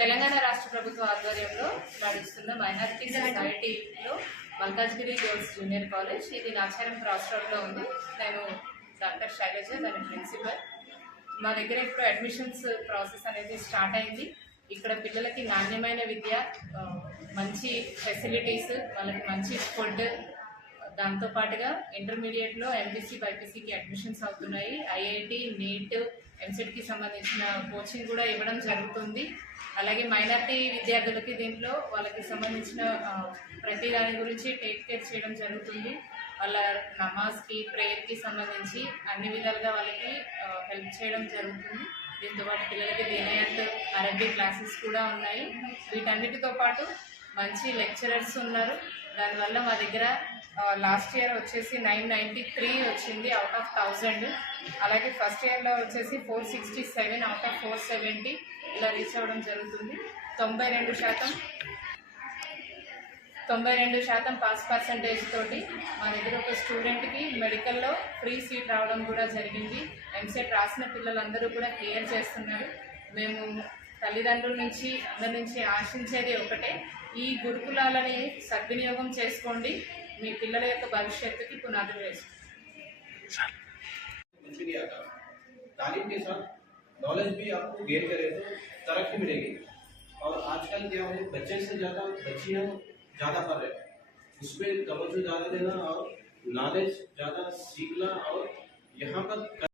తెలంగాణ రాష్ట్ర ప్రభుత్వ ఆధ్వర్యంలో నడుస్తున్న మైనారిటీ సొసైటీలో మల్కాజ్గిరి గర్ల్స్ జూనియర్ కాలేజ్, ఇది నాచారం క్రాస్ రోడ్లో ఉంది. నేను డాక్టర్ శైలజ, దాని ప్రిన్సిపల్. మా దగ్గర ఇప్పుడు అడ్మిషన్స్ ప్రాసెస్ అనేది స్టార్ట్ అయింది. ఇక్కడ పిల్లలకి నాణ్యమైన విద్య, మంచి ఫెసిలిటీస్, వాళ్ళకి మంచి ఫుడ్, దాంతోపాటుగా ఇంటర్మీడియట్లో ఎంపీసీ బైపీసీకి అడ్మిషన్స్ అవుతున్నాయి. ఐఐటి, నీట్, ఎంసెట్కి సంబంధించిన కోచింగ్ కూడా ఇవ్వడం జరుగుతుంది. అలాగే మైనారిటీ విద్యార్థులకి దీంట్లో వాళ్ళకి సంబంధించిన ప్రతి దాని గురించి టేక్ కేర్ చేయడం జరుగుతుంది. వాళ్ళ నమాజ్కి, ప్రేయర్కి సంబంధించి అన్ని విధాలుగా వాళ్ళకి హెల్ప్ చేయడం జరుగుతుంది. దీంతో పాటు పిల్లలకి దీనియత్, అరబీ క్లాసెస్ కూడా ఉన్నాయి. వీటన్నిటితో పాటు మంచి లెక్చరర్స్ ఉన్నారు. దానివల్ల మా దగ్గర లాస్ట్ ఇయర్ వచ్చేసి 993 వచ్చింది అవుట్ ఆఫ్ 1000. అలాగే ఫస్ట్ ఇయర్లో వచ్చేసి 467 అవుట్ ఆఫ్ 470 ఇలా రీచ్ అవ్వడం జరుగుతుంది. 92% పాస్ పర్సంటేజ్ తోటి మా దగ్గర ఒక స్టూడెంట్కి మెడికల్లో ఫ్రీ సీట్ రావడం కూడా జరిగింది. ఎంసెట్ రాసిన పిల్లలందరూ కూడా క్లియర్ చేస్తున్నారు. మేము తల్లిదండ్రుల నుంచి, అందరి నుంచి ఆశించేది ఒకటే, ఈ గురుకులాలని సద్వినియోగం చేసుకోండి, మీ పిల్లల యొక్క భవిష్యత్తుకి పునాదులు వేసుకోండి. तालीम के साथ नॉलेज भी आपको गेन करें तो तरक्की मिलेगी। और आजकल क्या है, बच्चे से ज़्यादा बच्चियाँ ज़्यादा पढ़ रहे हैं, उसमें तवज्जो ज़्यादा देना और नॉलेज ज़्यादा सीखना और यहाँ पर